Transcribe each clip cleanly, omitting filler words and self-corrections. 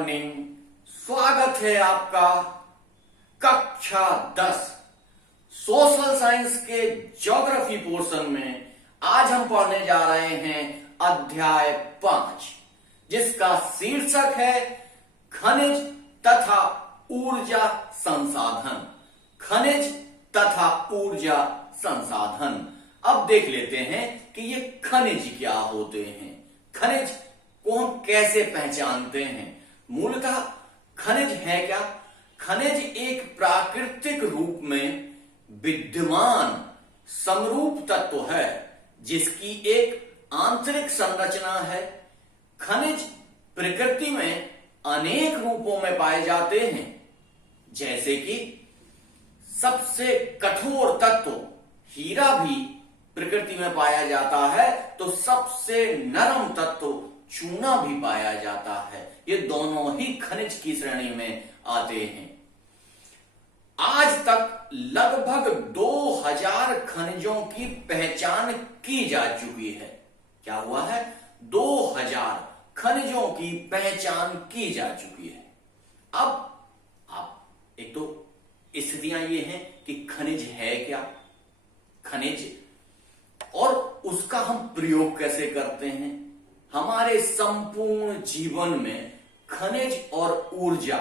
Morning. स्वागत है आपका कक्षा 10 सोशल साइंस के ज्योग्राफी पोर्शन में। आज हम पढ़ने जा रहे हैं अध्याय 5, जिसका शीर्षक है खनिज तथा ऊर्जा संसाधन। खनिज तथा ऊर्जा संसाधन। अब देख लेते हैं कि ये खनिज क्या होते हैं, खनिज को हम कैसे पहचानते हैं। मूलतः खनिज है क्या? खनिज एक प्राकृतिक रूप में विद्यमान समरूप तत्व है जिसकी एक आंतरिक संरचना है। खनिज प्रकृति में अनेक रूपों में पाए जाते हैं, जैसे कि सबसे कठोर तत्व हीरा भी प्रकृति में पाया जाता है, तो सबसे नरम तत्व चूना भी पाया जाता है। ये दोनों ही खनिज की श्रेणी में आते हैं। आज तक लगभग 2000 खनिजों की पहचान की जा चुकी है। क्या हुआ है? 2000 खनिजों की पहचान की जा चुकी है। अब आप एक तो स्थितियां ये हैं कि खनिज है क्या, खनिज और उसका हम प्रयोग कैसे करते हैं। हमारे संपूर्ण जीवन में खनिज और ऊर्जा,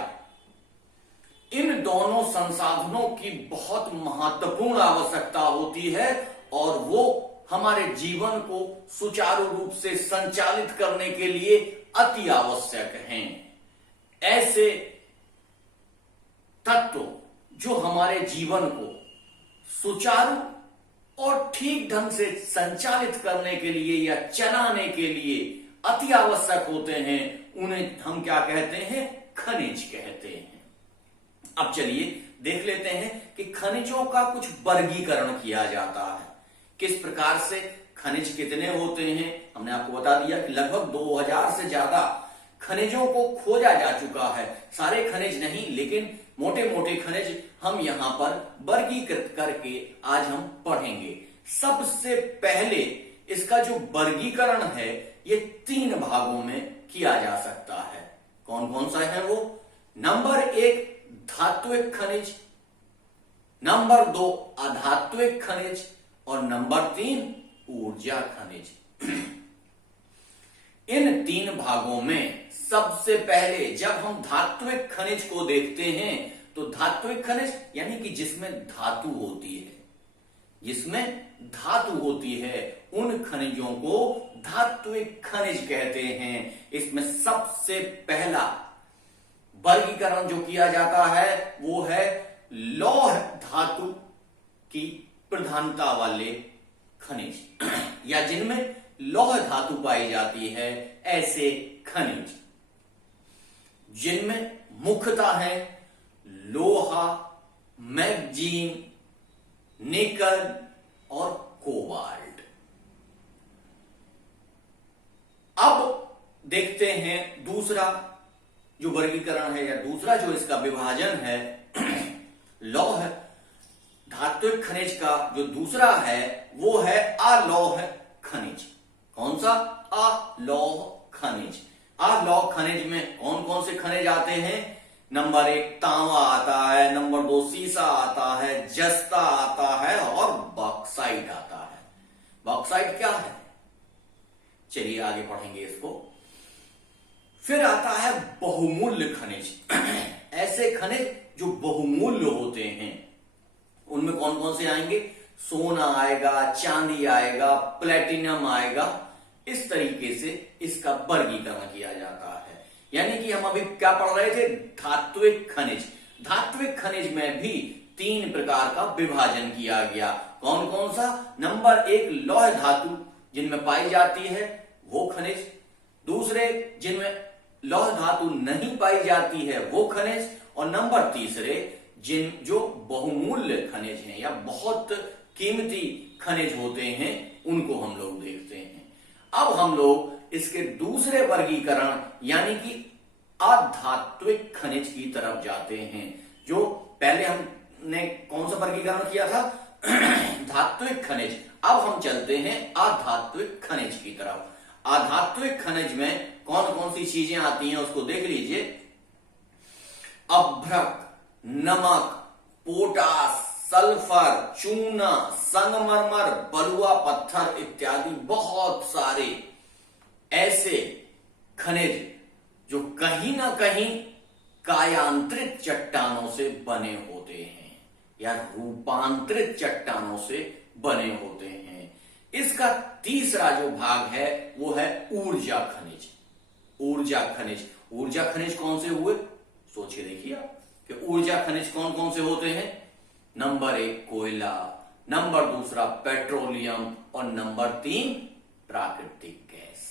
इन दोनों संसाधनों की बहुत महत्वपूर्ण आवश्यकता होती है और वो हमारे जीवन को सुचारू रूप से संचालित करने के लिए अति आवश्यक हैं। ऐसे तत्व जो हमारे जीवन को सुचारू और ठीक ढंग से संचालित करने के लिए या चलाने के लिए अति आवश्यक होते हैं, उन्हें हम क्या कहते हैं? खनिज कहते हैं। अब चलिए देख लेते हैं कि खनिजों का कुछ वर्गीकरण किया जाता है। किस प्रकार से खनिज कितने होते हैं। हमने आपको बता दिया कि लगभग 2000 से ज्यादा खनिजों को खोजा जा चुका है। सारे खनिज नहीं, लेकिन मोटे मोटे खनिज हम यहां पर वर्गीकृत करके आज हम पढ़ेंगे। सबसे पहले इसका जो वर्गीकरण है ये 3 भागों में किया जा सकता है। कौन कौन सा है वो? नंबर 1 धात्विक खनिज, नंबर 2 अधात्विक खनिज और नंबर 3 ऊर्जा खनिज। इन 3 भागों में सबसे पहले जब हम धात्विक खनिज को देखते हैं तो धात्विक खनिज यानी कि जिसमें धातु होती है, जिसमें धातु होती है, उन खनिजों को धात्विक खनिज कहते हैं। इसमें सबसे पहला वर्गीकरण जो किया जाता है वो है लौह धातु की प्रधानता वाले खनिज या जिनमें लौह धातु पाई जाती है, ऐसे खनिज जिनमें मुख्यतः है लोहा, मैग्नीज, निकल और कोबाल्ट। अब देखते हैं दूसरा जो वर्गीकरण है या दूसरा जो इसका विभाजन है लौह धात्विक खनिज का जो दूसरा है वो है अलौह खनिज। कौन सा? अलौह खनिज। अलौह खनिज में कौन कौन से खनिज आते हैं? नंबर 1 तांबा आता है, नंबर 2 सीसा आता है, जस्ता आता है और बॉक्साइट आता है। बॉक्साइट क्या है? चलिए आगे पढ़ेंगे इसको। फिर आता है बहुमूल्य खनिज। ऐसे खनिज जो बहुमूल्य होते हैं, उनमें कौन कौन से आएंगे? सोना आएगा, चांदी आएगा, प्लेटिनम आएगा। इस तरीके से इसका वर्गीकरण किया जाता है। यानी कि हम अभी क्या पढ़ रहे थे? धात्विक खनिज। धात्विक खनिज में भी 3 प्रकार का विभाजन किया गया। कौन कौन सा? नंबर 1 लौह धातु जिनमें पाई जाती है वो खनिज, दूसरे जिनमें लौह धातु नहीं पाई जाती है वो खनिज, और नंबर तीसरे जो बहुमूल्य खनिज हैं या बहुत कीमती खनिज होते हैं, उनको हम लोग देखते हैं। अब हम लोग इसके दूसरे वर्गीकरण यानी कि अधात्विक खनिज की तरफ जाते हैं। जो पहले हमने कौन सा वर्गीकरण किया था? धात्विक खनिज। अब हम चलते हैं अधात्विक खनिज की तरफ। अधात्विक खनिज में कौन कौन सी चीजें आती हैं उसको देख लीजिए। अभ्रक, नमक, पोटास, सल्फर, चूना, संगमरमर, बलुआ पत्थर इत्यादि बहुत सारे ऐसे खनिज जो कहीं ना कहीं कायांतरित चट्टानों से बने होते हैं या रूपांतरित चट्टानों से बने होते हैं। इसका तीसरा जो भाग है वो है ऊर्जा खनिज। ऊर्जा खनिज, ऊर्जा खनिज कौन से हुए, सोचिए देखिए आप कि ऊर्जा खनिज कौन कौन से होते हैं। नंबर 1 कोयला, नंबर 2 पेट्रोलियम और नंबर 3 प्राकृतिक गैस।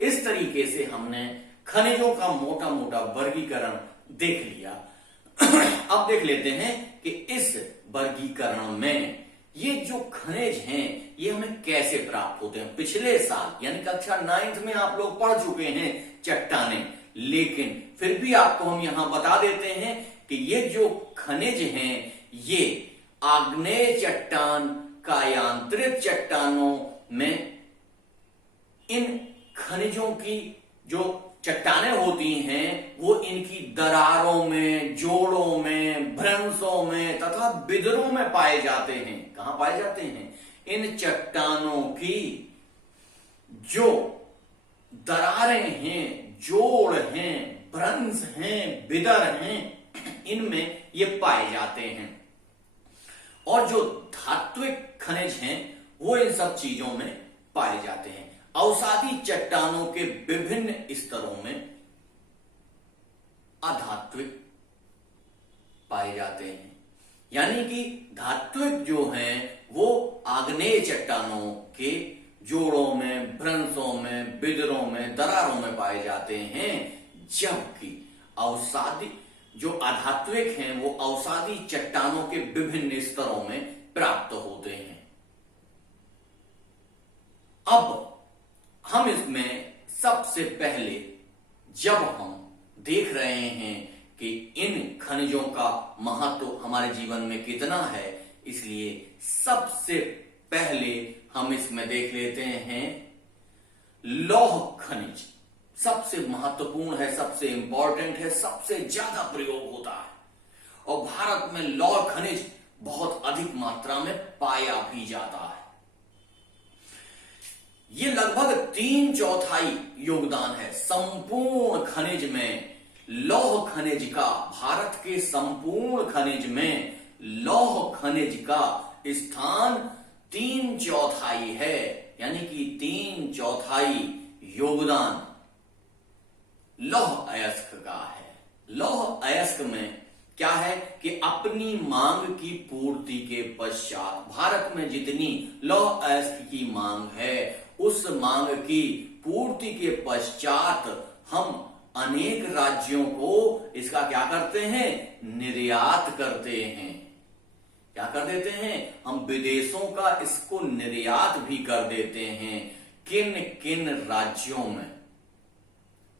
इस तरीके से हमने खनिजों का मोटा मोटा वर्गीकरण देख लिया। अब देख लेते हैं कि इस वर्गीकरण में ये जो खनिज हैं ये हमें कैसे प्राप्त होते हैं। पिछले साल यानी कक्षा 9th में आप लोग पढ़ चुके हैं चट्टानें, लेकिन फिर भी आपको हम यहां बता देते हैं कि ये जो खनिज हैं ये आग्नेय चट्टान, कायांतरित चट्टानों में इन खनिजों की जो चट्टानें होती हैं वो इनकी दरारों में, जोड़ों में, भ्रंशों में तथा बिदरों में पाए जाते हैं। कहां पाए जाते हैं? इन चट्टानों की जो दरारें हैं, जोड़ हैं, भ्रंश हैं, बिदर हैं, इनमें ये पाए जाते हैं। और जो धात्विक खनिज हैं वो इन सब चीजों में पाए जाते हैं। अवसादी चट्टानों के विभिन्न स्तरों में अधात्विक पाए जाते हैं, यानी कि धात्विक जो हैं वो आग्नेय चट्टानों के जोड़ों में, भ्रंशों में, बिदरों में, दरारों में पाए जाते हैं, जबकि अवसादी जो अधात्विक हैं वो अवसादी चट्टानों के विभिन्न स्तरों में प्राप्त होते हैं। अब हम इसमें सबसे पहले जब हम देख रहे हैं कि इन खनिजों का महत्व हमारे जीवन में कितना है, इसलिए सबसे पहले हम इसमें देख लेते हैं लौह खनिज। सबसे महत्वपूर्ण है, सबसे इंपॉर्टेंट है, सबसे ज्यादा प्रयोग होता है और भारत में लौह खनिज बहुत अधिक मात्रा में पाया भी जाता है। ये लगभग 3/4 योगदान है संपूर्ण खनिज में। लौह खनिज का, भारत के संपूर्ण खनिज में लौह खनिज का स्थान 3/4 है, यानी कि 3/4 योगदान लौह अयस्क का है। लौह अयस्क में क्या है कि अपनी मांग की पूर्ति के पश्चात भारत में जितनी लौह अयस्क की मांग है उस मांग की पूर्ति के पश्चात हम अनेक राज्यों को इसका क्या करते हैं, निर्यात करते हैं। क्या कर देते हैं? हम विदेशों का इसको निर्यात भी कर देते हैं। किन किन राज्यों में?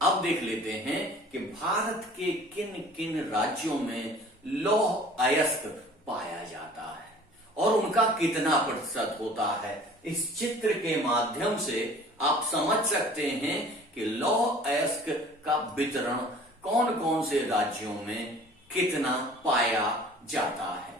अब देख लेते हैं कि भारत के किन किन राज्यों में लौह अयस्क पाया जाता है और उनका कितना प्रतिशत होता है। इस चित्र के माध्यम से आप समझ सकते हैं कि लौह अयस्क का वितरण कौन कौन से राज्यों में कितना पाया जाता है।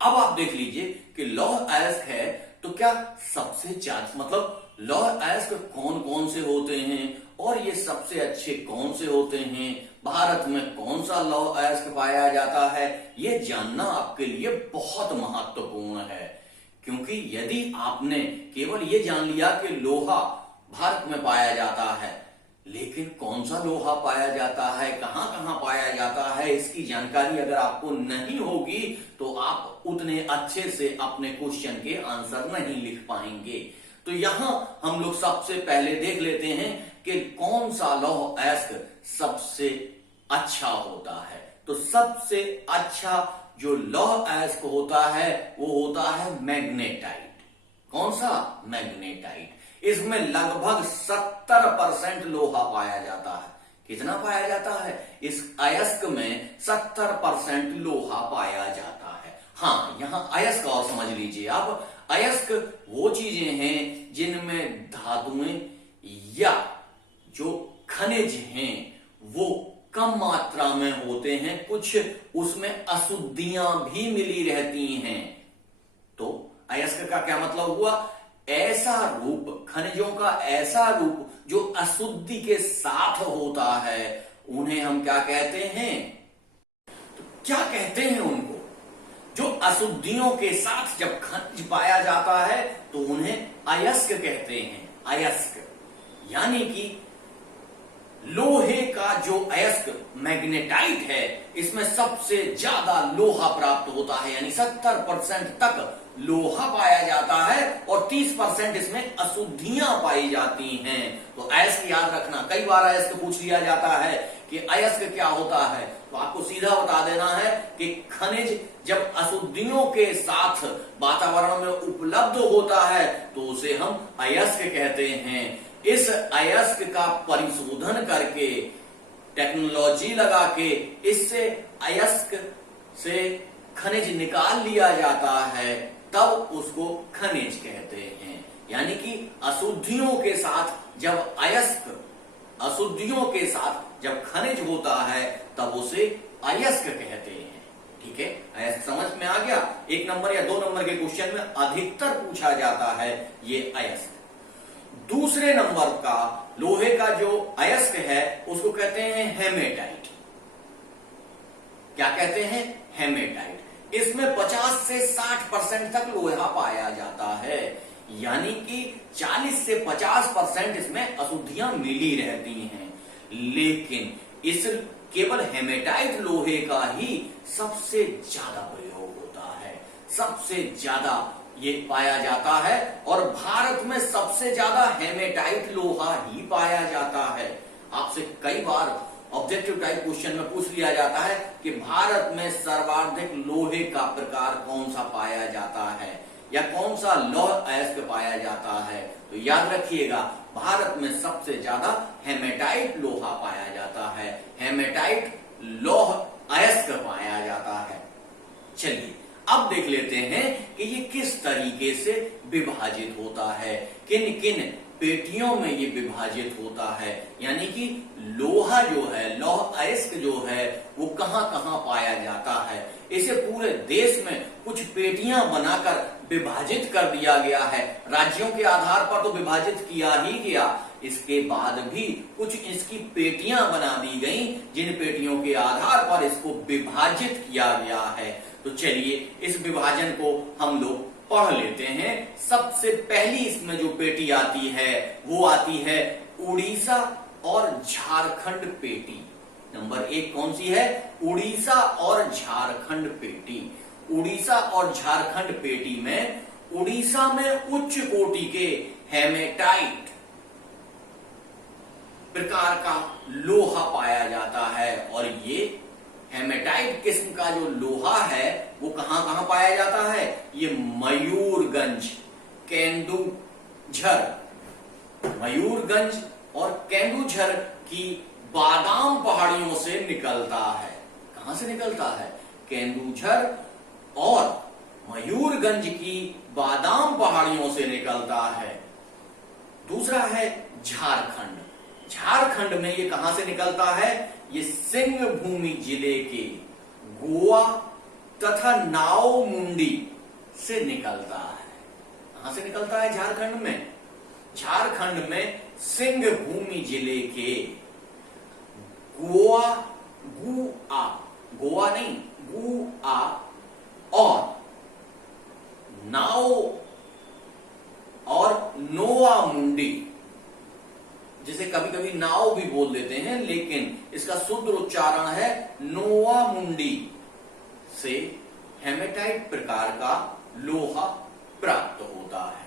अब आप देख लीजिए कि लौह अयस्क है तो क्या सबसे ज्यादा, मतलब लौह अयस्क कौन कौन से होते हैं और ये सबसे अच्छे कौन से होते हैं, भारत में कौन सा लौह अयस्क पाया जाता है, ये जानना आपके लिए बहुत महत्वपूर्ण है। क्योंकि यदि आपने केवल ये जान लिया कि लोहा भारत में पाया जाता है, लेकिन कौन सा लोहा पाया जाता है, कहां कहां पाया जाता है, इसकी जानकारी अगर आपको नहीं होगी तो आप उतने अच्छे से अपने क्वेश्चन के आंसर नहीं लिख पाएंगे। तो यहां हम लोग सबसे पहले देख लेते हैं कि कौन सा लौह अयस्क सबसे अच्छा होता है। तो सबसे अच्छा जो लौह अयस्क होता है वो होता है मैग्नेटाइट। कौन सा? मैग्नेटाइट। इसमें लगभग 70% लोहा पाया जाता है। कितना पाया जाता है? इस अयस्क में 70% लोहा पाया जाता है। हाँ, यहां अयस्क और समझ लीजिए आप। अयस्क वो चीजें हैं जिनमें धातुएं या जो खनिज हैं वो कम मात्रा में होते हैं, कुछ उसमें अशुद्धियां भी मिली रहती हैं। तो अयस्क का क्या मतलब हुआ? ऐसा रूप, खनिजों का ऐसा रूप जो अशुद्धि के साथ होता है, उन्हें हम क्या कहते हैं? तो क्या कहते हैं उनको? जो अशुद्धियों के साथ जब खनिज पाया जाता है तो उन्हें अयस्क कहते हैं। अयस्क यानी कि लोहे का जो अयस्क मैग्नेटाइट है, इसमें सबसे ज्यादा लोहा प्राप्त होता है, यानी 70% तक लोहा पाया जाता है और 30% इसमें अशुद्धियां पाई जाती हैं। तो अयस्क याद रखना, कई बार अयस्क पूछ लिया जाता है कि अयस्क क्या होता है, तो आपको सीधा बता देना है कि खनिज जब अशुद्धियों के साथ वातावरण में उपलब्ध होता है तो उसे हम अयस्क कहते हैं। इस अयस्क का परिशोधन करके, टेक्नोलॉजी लगा के, इससे अयस्क से खनिज निकाल लिया जाता है, तब उसको खनिज कहते हैं। यानी कि अशुद्धियों के साथ जब अयस्क, अशुद्धियों के साथ जब खनिज होता है तब उसे अयस्क कहते हैं। ठीक है, अयस्क समझ में आ गया? 1 नंबर या 2 नंबर के क्वेश्चन में अधिकतर पूछा जाता है ये अयस्क। दूसरे नंबर का लोहे का जो अयस्क है उसको कहते हैं हेमेटाइट। क्या कहते हैं? हेमेटाइट। इसमें 50 से 60% तक लोहा पाया जाता है, यानी कि 40 से 50% इसमें अशुद्धियां मिली रहती हैं। लेकिन इस केवल हेमेटाइट लोहे का ही सबसे ज्यादा प्रयोग होता है, सबसे ज्यादा ये पाया जाता है और भारत में सबसे ज्यादा हेमेटाइट लोहा ही पाया जाता है। आपसे कई बार ऑब्जेक्टिव टाइप क्वेश्चन में पूछ लिया जाता है कि भारत में सर्वाधिक लोहे का प्रकार कौन सा पाया जाता है या कौन सा लौह अयस्क पाया जाता है। तो याद रखिएगा, भारत में सबसे ज्यादा हेमेटाइट लोहा पाया जाता है, हेमेटाइट लौह अयस्क पाया जाता है। चलिए अब देख लेते हैं कि ये किस तरीके से विभाजित होता है, किन किन पेटियों में ये विभाजित होता है, यानी कि लोहा जो है, लौह अयस्क जो है, वो कहां कहां पाया जाता है। इसे पूरे देश में कुछ पेटियां बनाकर विभाजित कर दिया गया है। राज्यों के आधार पर तो विभाजित किया ही गया, इसके बाद भी कुछ इसकी पेटियां बना दी गई, जिन पेटियों के आधार पर इसको विभाजित किया गया है। तो चलिए इस विभाजन को हम लोग पढ़ लेते हैं। सबसे पहली इसमें जो पेटी आती है वो आती है उड़ीसा और झारखंड पेटी। नंबर 1 कौन सी है? उड़ीसा और झारखंड पेटी। उड़ीसा और झारखंड पेटी में, उड़ीसा में उच्च कोटि के हेमेटाइट प्रकार का लोहा पाया जाता है और ये हेमेटाइट किस्म का जो लोहा है वो कहां कहां पाया जाता है? ये मयूरगंज, केंदुझर, मयूरगंज और केंदुझर की बादाम पहाड़ियों से निकलता है। कहां से निकलता है? केंदुझर और मयूरगंज की बादाम पहाड़ियों से निकलता है। दूसरा है झारखंड। झारखंड में ये कहां से निकलता है? ये सिंहभूमि जिले के गोवा तथा नाव मुंडी से निकलता है। कहां से निकलता है झारखंड में? झारखंड में सिंहभूमि जिले के गोवा, गोवा नहीं, गुआ और नाव और नोवा मुंडी, जिसे कभी कभी नाव भी बोल देते हैं, लेकिन इसका शुद्ध उच्चारण है नोवा मुंडी, से हेमेटाइट प्रकार का लोहा प्राप्त होता है।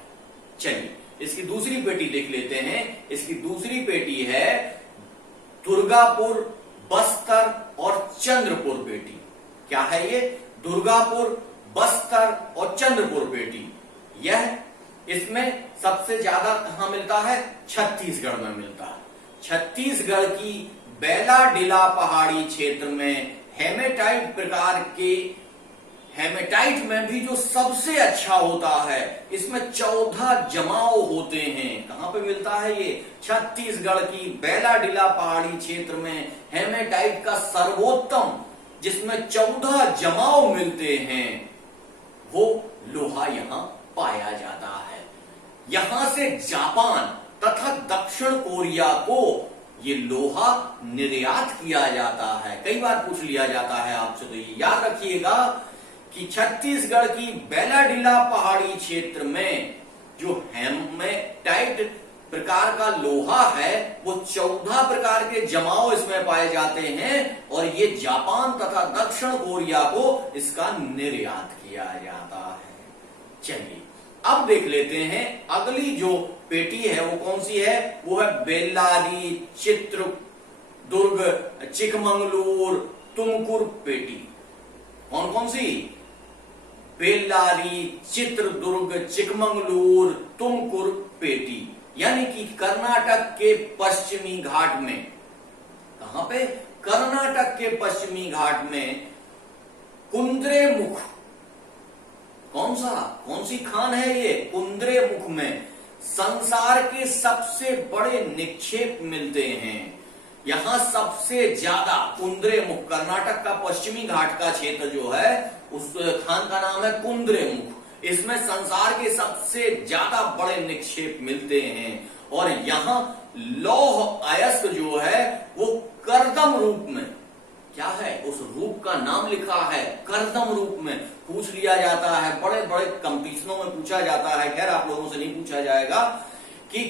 चलिए इसकी दूसरी पेटी देख लेते हैं। इसकी दूसरी पेटी है दुर्गापुर, बस्तर और चंद्रपुर पेटी। क्या है ये? दुर्गापुर, बस्तर और चंद्रपुर पेटी। यह इसमें सबसे ज्यादा कहां मिलता है? छत्तीसगढ़ में मिलता है। छत्तीसगढ़ की बेलाडिला पहाड़ी क्षेत्र में हेमेटाइट प्रकार के हेमेटाइट में भी जो सबसे अच्छा होता है, इसमें 14 जमाव होते हैं। कहां पे मिलता है ये? छत्तीसगढ़ की बेलाडीला पहाड़ी क्षेत्र में हेमेटाइट का सर्वोत्तम, जिसमें 14 जमाव मिलते हैं, वो लोहा यहां पाया जाता है। यहां से जापान तथा दक्षिण कोरिया को ये लोहा निर्यात किया जाता है। कई बार पूछ लिया जाता है आपसे, तो ये याद रखिएगा कि छत्तीसगढ़ की बेलाडीला पहाड़ी क्षेत्र में जो हेमेटाइट प्रकार का लोहा है, वो 14 प्रकार के जमाव इसमें पाए जाते हैं और ये जापान तथा दक्षिण कोरिया को इसका निर्यात किया जाता है। चलिए अब देख लेते हैं अगली जो पेटी है वो कौन सी है। वो है बेल्लारी, चित्रदुर्ग, चिकमंगलूर, तुमकुर पेटी। कौन कौन सी? बेल्लारी, चित्रदुर्ग, चिकमंगलूर, तुमकुर पेटी, यानी कि कर्नाटक के पश्चिमी घाट में। कहां पे? कर्नाटक के पश्चिमी घाट में कुंद्रेमुख। कौन सी खान है ये? कुंद्रेमुख में संसार के सबसे बड़े निक्षेप मिलते हैं। यहां सबसे ज्यादा कुंद्रेमुख, कर्नाटक का पश्चिमी घाट का क्षेत्र जो है, उस खान का नाम है कुंद्रेमुख। इसमें संसार के सबसे ज्यादा बड़े निक्षेप मिलते हैं और यहां लौह अयस्क जो है वो करदम रूप में, क्या है उस रूप का नाम लिखा है, करदम रूप में। पूछ लिया जाता है, बड़े बड़े कंपटीशनों में पूछा जाता है, खैर आप लोगों से नहीं पूछा जाएगा, कि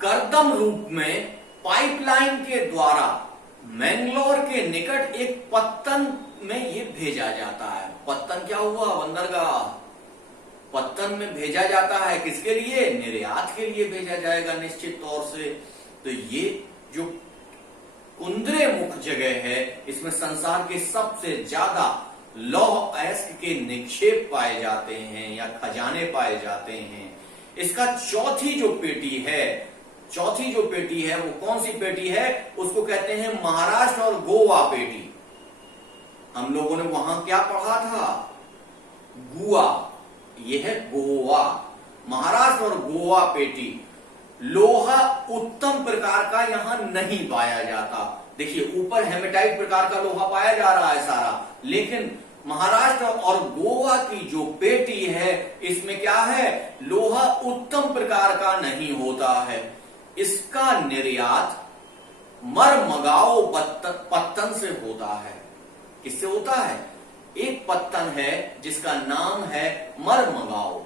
करदम रूप में पाइपलाइन के द्वारा मैंगलोर के निकट एक पत्तन में ये भेजा जाता है। पत्तन क्या हुआ? बंदरगाह। पत्तन में भेजा जाता है, किसके लिए? निर्यात के लिए भेजा जाएगा निश्चित तौर से। तो ये जो कुंद्रेमुख जगह है, इसमें संसार के सबसे ज्यादा लौह अयस्क के निक्षेप पाए जाते हैं या खजाने पाए जाते हैं। इसका चौथी जो पेटी है वो कौन सी पेटी है? उसको कहते हैं महाराष्ट्र और गोवा पेटी। हम लोगों ने वहां क्या पढ़ा था? गुआ। यह है गोवा। महाराष्ट्र और गोवा पेटी। लोहा उत्तम प्रकार का यहां नहीं पाया जाता। देखिए ऊपर हेमेटाइट प्रकार का लोहा पाया जा रहा है सारा, लेकिन महाराष्ट्र और गोवा की जो पेटी है, इसमें क्या है? लोहा उत्तम प्रकार का नहीं होता है। इसका निर्यात मरमगाओ पत्तन से होता है। किससे होता है? एक पत्तन है जिसका नाम है मरमगाओ,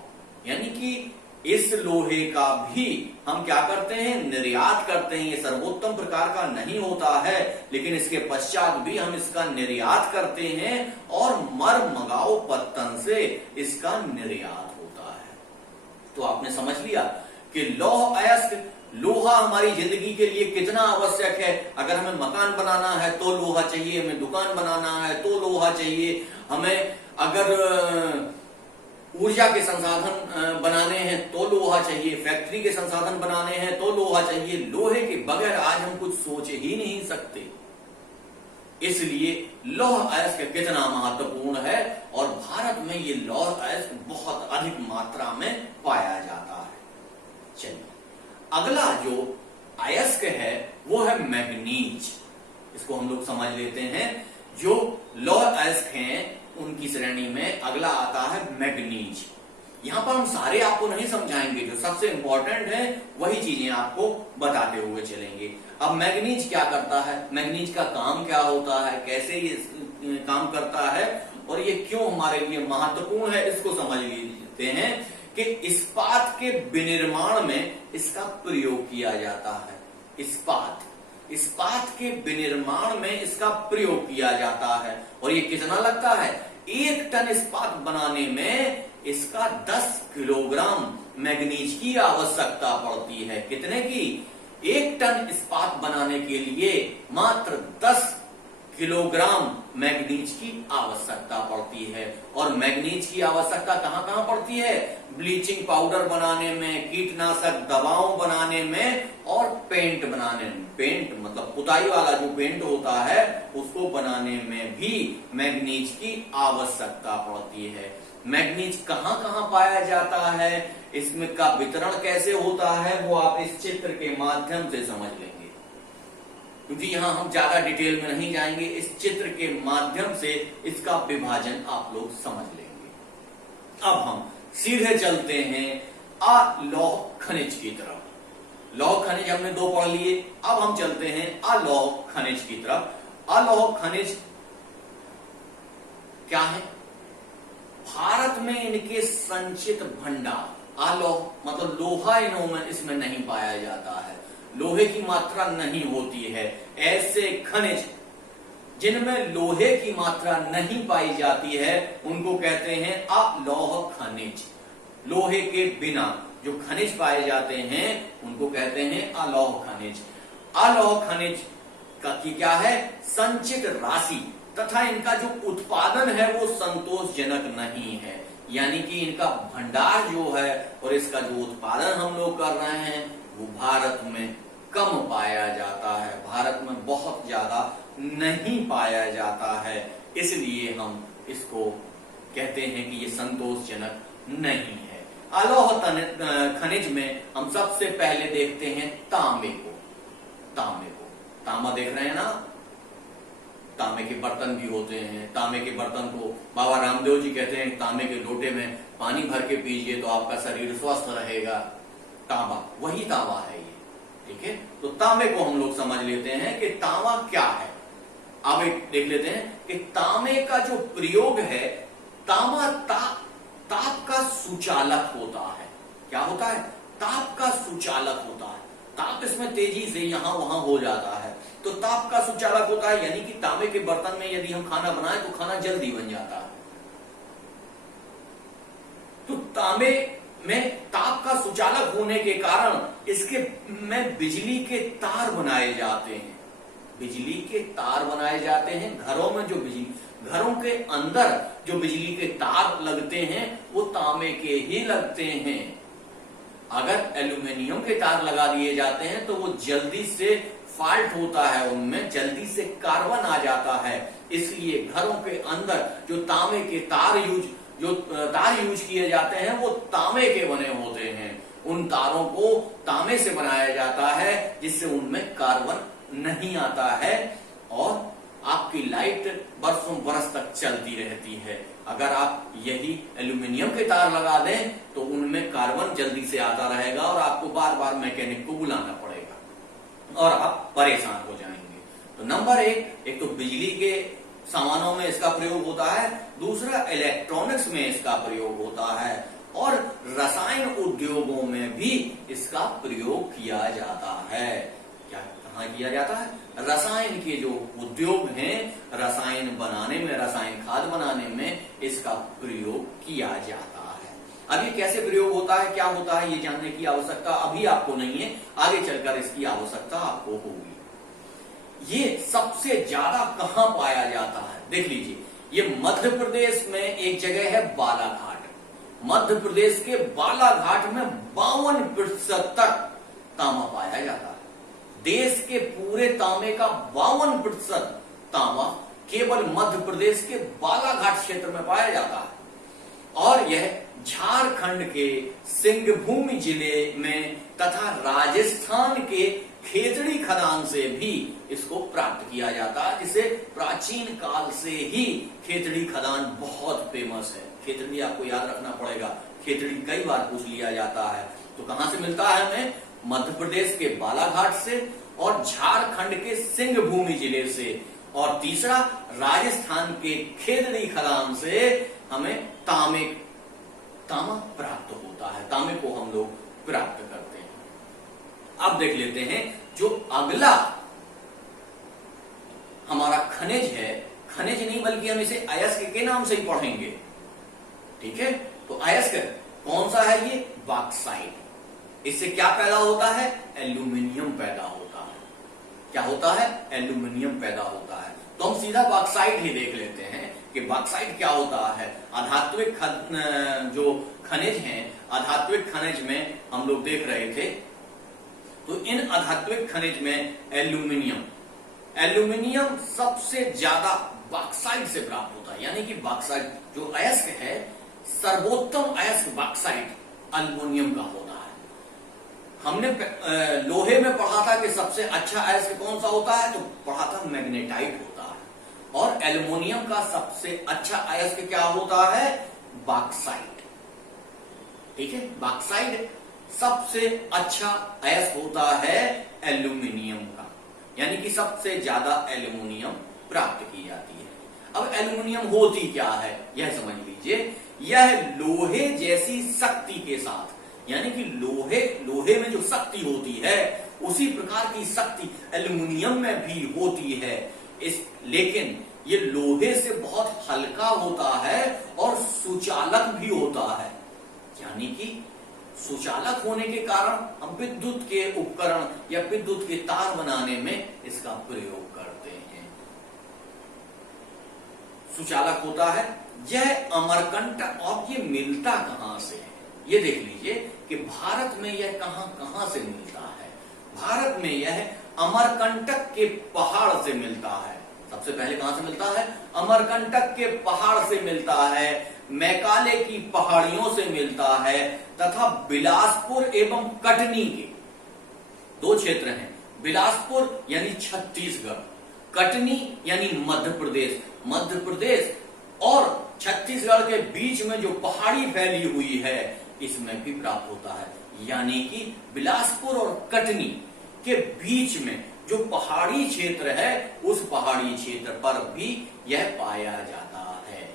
यानी कि इस लोहे का भी हम क्या करते हैं? निर्यात करते हैं। ये सर्वोत्तम प्रकार का नहीं होता है, लेकिन इसके पश्चात भी हम इसका निर्यात करते हैं और मरमगाओ पत्तन से इसका निर्यात होता है। तो आपने समझ लिया कि लौह अयस्क, लोहा हमारी जिंदगी के लिए कितना आवश्यक है। अगर हमें मकान बनाना है तो लोहा चाहिए, हमें दुकान बनाना है तो लोहा चाहिए, हमें अगर ऊर्जा के संसाधन बनाने हैं तो लोहा चाहिए, फैक्ट्री के संसाधन बनाने हैं तो लोहा चाहिए। लोहे के बगैर आज हम कुछ सोच ही नहीं सकते। इसलिए लौह अयस्क कितना महत्वपूर्ण है और भारत में ये लौह अयस्क बहुत अधिक मात्रा में पाया जाता है। चलिए अगला जो अयस्क है वो है मैग्नीज। इसको हम लोग समझ लेते हैं। जो लौह अयस्क हैं उनकी श्रेणी में अगला आता है मैग्नीज। यहां पर हम सारे आपको नहीं समझाएंगे, जो सबसे इंपॉर्टेंट है वही चीजें आपको बताते हुए चलेंगे। अब मैग्नीज क्या करता है, मैग्नीज का काम क्या होता है, कैसे ये काम करता है और ये क्यों हमारे लिए महत्वपूर्ण है, इसको समझ लेते हैं कि इस्पात के विनिर्माण में इसका प्रयोग किया जाता है। इस्पात के विनिर्माण में इसका प्रयोग किया जाता है और ये कितना लगता है? 1 टन इस्पात बनाने में इसका 10 किलोग्राम मैग्नीज की आवश्यकता पड़ती है। कितने की? 1 टन इस्पात बनाने के लिए मात्र 10 किलोग्राम मैग्नीज की आवश्यकता पड़ती है। और मैग्नीज की आवश्यकता कहां कहां पड़ती है? ब्लीचिंग पाउडर बनाने में, कीटनाशक दवाओं बनाने में और पेंट बनाने में। पेंट मतलब पुताई वाला जो पेंट होता है उसको बनाने में भी मैग्नीज की आवश्यकता पड़ती है। मैग्नीज कहां कहां पाया जाता है, इसमें का वितरण कैसे होता है, वो आप इस चित्र के माध्यम से समझ लेंगे, क्योंकि यहां हम ज्यादा डिटेल में नहीं जाएंगे। इस चित्र के माध्यम से इसका विभाजन आप लोग समझ लेंगे। अब हम सीधे चलते हैं अलौह खनिज की तरफ। लौह खनिज हमने दो पढ़ लिए, अब हम चलते हैं अलौह खनिज की तरफ। अलौह खनिज क्या है? भारत में इनके संचित भंडार। अलौह मतलब लोहा इसमें नहीं पाया जाता है, लोहे की मात्रा नहीं होती है। ऐसे खनिज जिनमें लोहे की मात्रा नहीं पाई जाती है उनको कहते हैं अलौह खनिज। लोहे के बिना जो खनिज पाए जाते हैं उनको कहते हैं अलौह खनिज। अलौह खनिज का की क्या है? संचित राशि तथा इनका जो उत्पादन है वो संतोषजनक नहीं है, यानी कि इनका भंडार जो है और इसका जो उत्पादन हम लोग कर रहे हैं वो भारत में कम पाया जाता है, भारत में बहुत ज्यादा नहीं पाया जाता है। इसलिए हम इसको कहते हैं कि ये संतोषजनक नहीं है। अलौह खनिज में हम सबसे पहले देखते हैं तांबे को। तांबा देख रहे हैं ना, तांबे के बर्तन भी होते हैं। तांबे के बर्तन को बाबा रामदेव जी कहते हैं तांबे के लोटे में पानी भर के पीजिए तो आपका शरीर स्वस्थ रहेगा। तांबा, वही तांबा है ये, ठीक है। तो तांबे को हम लोग समझ लेते हैं कि तांबा क्या है। अब एक देख लेते हैं कि तांबे का जो प्रयोग है, तांबा ताप का सुचालक होता है। क्या होता है? ताप का सुचालक होता है। ताप इसमें तेजी से यहां वहां हो जाता है, तो ताप का सुचालक होता है, यानी कि तांबे के बर्तन में यदि हम खाना बनाएं तो खाना जल्दी बन जाता है। तो तांबे में ताप का सुचालक होने के कारण इसके में बिजली के तार बनाए जाते हैं। बिजली के तार बनाए जाते हैं घरों में। घरों के अंदर जो बिजली के तार लगते हैं वो तांबे के ही लगते हैं। अगर एल्यूमिनियम के तार लगा दिए जाते हैं तो वो जल्दी से फॉल्ट होता है, उनमें जल्दी से कार्बन आ जाता है। इसलिए घरों के अंदर जो तांबे के तार यूज किए जाते हैं वो तांबे के बने होते हैं। उन तारों को तांबे से बनाया जाता है जिससे उनमें कार्बन नहीं आता है और आपकी लाइट बरसों बरस तक चलती रहती है। अगर आप यही एल्यूमिनियम के तार लगा दें तो उनमें कार्बन जल्दी से आता रहेगा और आपको बार बार मैकेनिक को बुलाना पड़ेगा और आप परेशान हो जाएंगे। तो नंबर एक तो बिजली के सामानों में इसका प्रयोग होता है, दूसरा इलेक्ट्रॉनिक्स में इसका प्रयोग होता है और रसायन उद्योगों में भी इसका प्रयोग किया जाता है। क्या कहाँ किया जाता है? रसायन के जो उद्योग हैं, रसायन बनाने में, रसायन खाद बनाने में इसका प्रयोग किया जाता है। अब ये कैसे प्रयोग होता है, क्या होता है, ये जानने की आवश्यकता अभी आपको नहीं है, आगे चलकर इसकी आवश्यकता आपको होगी। ये सबसे ज्यादा कहां पाया जाता है? देख लीजिए, ये मध्य प्रदेश में एक जगह है बालाघाट। मध्य प्रदेश के बालाघाट में 52% तक तांबा पाया जाता है। देश के पूरे तांबे का 52% तांबा केवल मध्य प्रदेश के बालाघाट क्षेत्र में पाया जाता है और यह झारखंड के सिंहभूम जिले में तथा राजस्थान के खेतड़ी खदान से भी इसको प्राप्त किया जाता है, जिसे प्राचीन काल से ही खेतड़ी खदान बहुत फेमस है। खेतड़ी आपको याद रखना पड़ेगा, खेतड़ी कई बार पूछ लिया जाता है। तो कहां से मिलता है हमें? मध्य प्रदेश के बालाघाट से और झारखंड के सिंहभूम जिले से, और तीसरा राजस्थान के खेतड़ी खदान से हमें तांबा प्राप्त होता है। तांबे को हम लोग प्राप्त करते हैं। अब देख लेते हैं जो अगला हमारा खनिज है, खनिज नहीं बल्कि हम इसे अयस्क के नाम से ही पढ़ेंगे, ठीक है। तो अयस्क कौन सा है? ये बॉक्साइट। इससे क्या पैदा होता है? एल्यूमिनियम पैदा होता है। क्या होता है? एल्यूमिनियम पैदा होता है। तो हम सीधा बॉक्साइट ही देख लेते हैं कि बॉक्साइट क्या होता है। आधात्विक जो खनिज हैं, आधात्विक खनिज में हम लोग देख रहे थे, तो इन आधात्विक खनिज में एल्यूमिनियम सबसे ज्यादा बॉक्साइट से प्राप्त होता है। यानी कि बॉक्साइट जो अयस्क है, सर्वोत्तम अयस्क बॉक्साइट एल्यूमिनियम का होता है। हमने लोहे में पढ़ा था कि सबसे अच्छा अयस्क कौन सा होता है, तो पढ़ा था मैग्नेटाइट होता है। और एल्यूमिनियम का सबसे अच्छा अयस्क क्या होता है, बॉक्साइट। ठीक है, बॉक्साइट सबसे अच्छा अयस्क होता है एल्यूमिनियम का, यानी कि सबसे ज्यादा एल्यूमिनियम प्राप्त की जाती है। अब एल्यूमिनियम होती क्या है यह समझ लीजिए। यह लोहे जैसी शक्ति के साथ, यानी कि लोहे में जो शक्ति होती है उसी प्रकार की शक्ति एल्यूमिनियम में भी होती है। लेकिन ये लोहे से बहुत हल्का होता है और सुचालक भी होता है। यानी कि सुचालक होने के कारण हम विद्युत के उपकरण या विद्युत के तार बनाने में इसका प्रयोग करते हैं। सुचालक होता है यह अमरकंटक। और ये मिलता कहां से है ये देख लीजिए कि भारत में यह कहां से मिलता है। भारत में यह अमरकंटक के पहाड़ से मिलता है। सबसे पहले कहां से मिलता है, अमरकंटक के पहाड़ से मिलता है, मैकाले की पहाड़ियों से मिलता है, तथा बिलासपुर एवं कटनी के दो क्षेत्र हैं। बिलासपुर यानी छत्तीसगढ़, कटनी यानी मध्य प्रदेश और छत्तीसगढ़ के बीच में जो पहाड़ी फैली हुई है इसमें भी प्राप्त होता है। यानी कि बिलासपुर और कटनी के बीच में जो पहाड़ी क्षेत्र है उस पहाड़ी क्षेत्र पर भी यह पाया जाता है।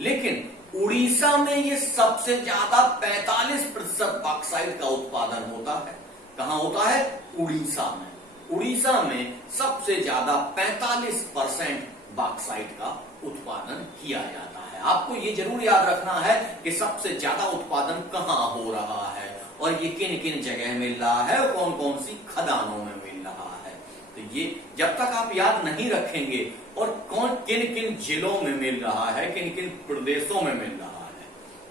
लेकिन उड़ीसा में यह सबसे ज्यादा 45% बॉक्साइट का उत्पादन होता है। कहां होता है, उड़ीसा में। उड़ीसा में सबसे ज्यादा 45% बॉक्साइट का उत्पादन किया जाता है। आपको ये जरूर याद रखना है कि सबसे ज्यादा उत्पादन कहां हो रहा है और ये किन किन जगह मिल रहा है और कौन कौन सी खदानों में मिल रहा है। तो ये जब तक आप याद नहीं रखेंगे और किन किन जिलों में मिल रहा है, किन किन प्रदेशों में मिल रहा है,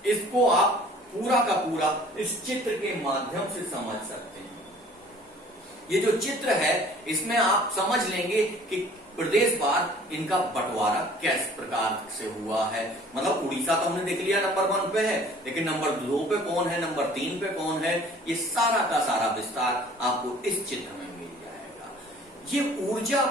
इसको आप पूरा का पूरा इस चित्र के माध्यम से समझ सकते हैं। ये जो चित्र है इसमें आप समझ लेंगे कि प्रदेश वार इनका बंटवारा किस प्रकार से हुआ है। मतलब उड़ीसा तो हमने देख लिया नंबर 1 पे है, लेकिन नंबर 2 पे कौन है, नंबर 3 पे कौन है, ये सारा का सारा विस्तार आपको इस चित्र में मिल जाएगा। ये ऊर्जा,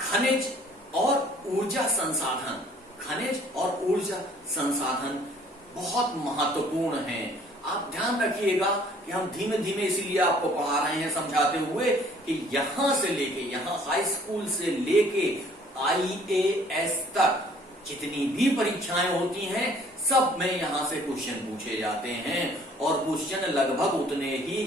खनिज और ऊर्जा संसाधन, खनिज और ऊर्जा संसाधन बहुत महत्वपूर्ण है। आप ध्यान रखिएगा कि हम धीमे धीमे इसीलिए आपको पढ़ा रहे हैं समझाते हुए कि यहां से लेके, यहां हाई स्कूल से लेके IAS तक जितनी भी परीक्षाएं होती हैं सब में यहां से क्वेश्चन पूछे जाते हैं। और क्वेश्चन लगभग उतने ही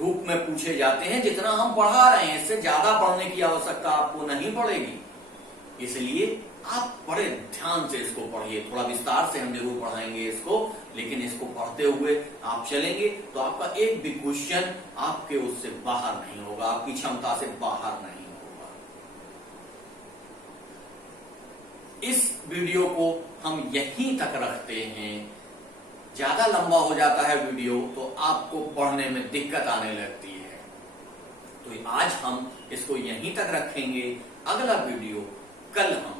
रूप में पूछे जाते हैं जितना हम पढ़ा रहे हैं। इससे ज्यादा पढ़ने की आवश्यकता आपको नहीं पड़ेगी। इसलिए आप बड़े ध्यान से इसको पढ़िए। थोड़ा विस्तार से हम जरूर पढ़ाएंगे इसको, लेकिन इसको पढ़ते हुए आप चलेंगे तो आपका एक भी क्वेश्चन आपके उससे बाहर नहीं होगा, आपकी क्षमता से बाहर नहीं होगा। इस वीडियो को हम यहीं तक रखते हैं। ज्यादा लंबा हो जाता है वीडियो तो आपको पढ़ने में दिक्कत आने लगती है, तो आज हम इसको यहीं तक रखेंगे। अगला वीडियो कल हम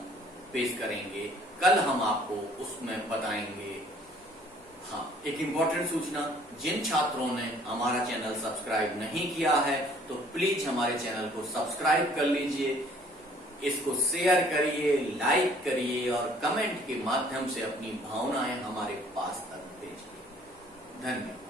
पेश करेंगे। कल हम आपको उसमें बताएंगे। हाँ, एक इंपॉर्टेंट सूचना, जिन छात्रों ने हमारा चैनल सब्सक्राइब नहीं किया है तो प्लीज हमारे चैनल को सब्सक्राइब कर लीजिए, इसको शेयर करिए, लाइक करिए और कमेंट के माध्यम से अपनी भावनाएं हमारे पास तक भेजिए। धन्यवाद।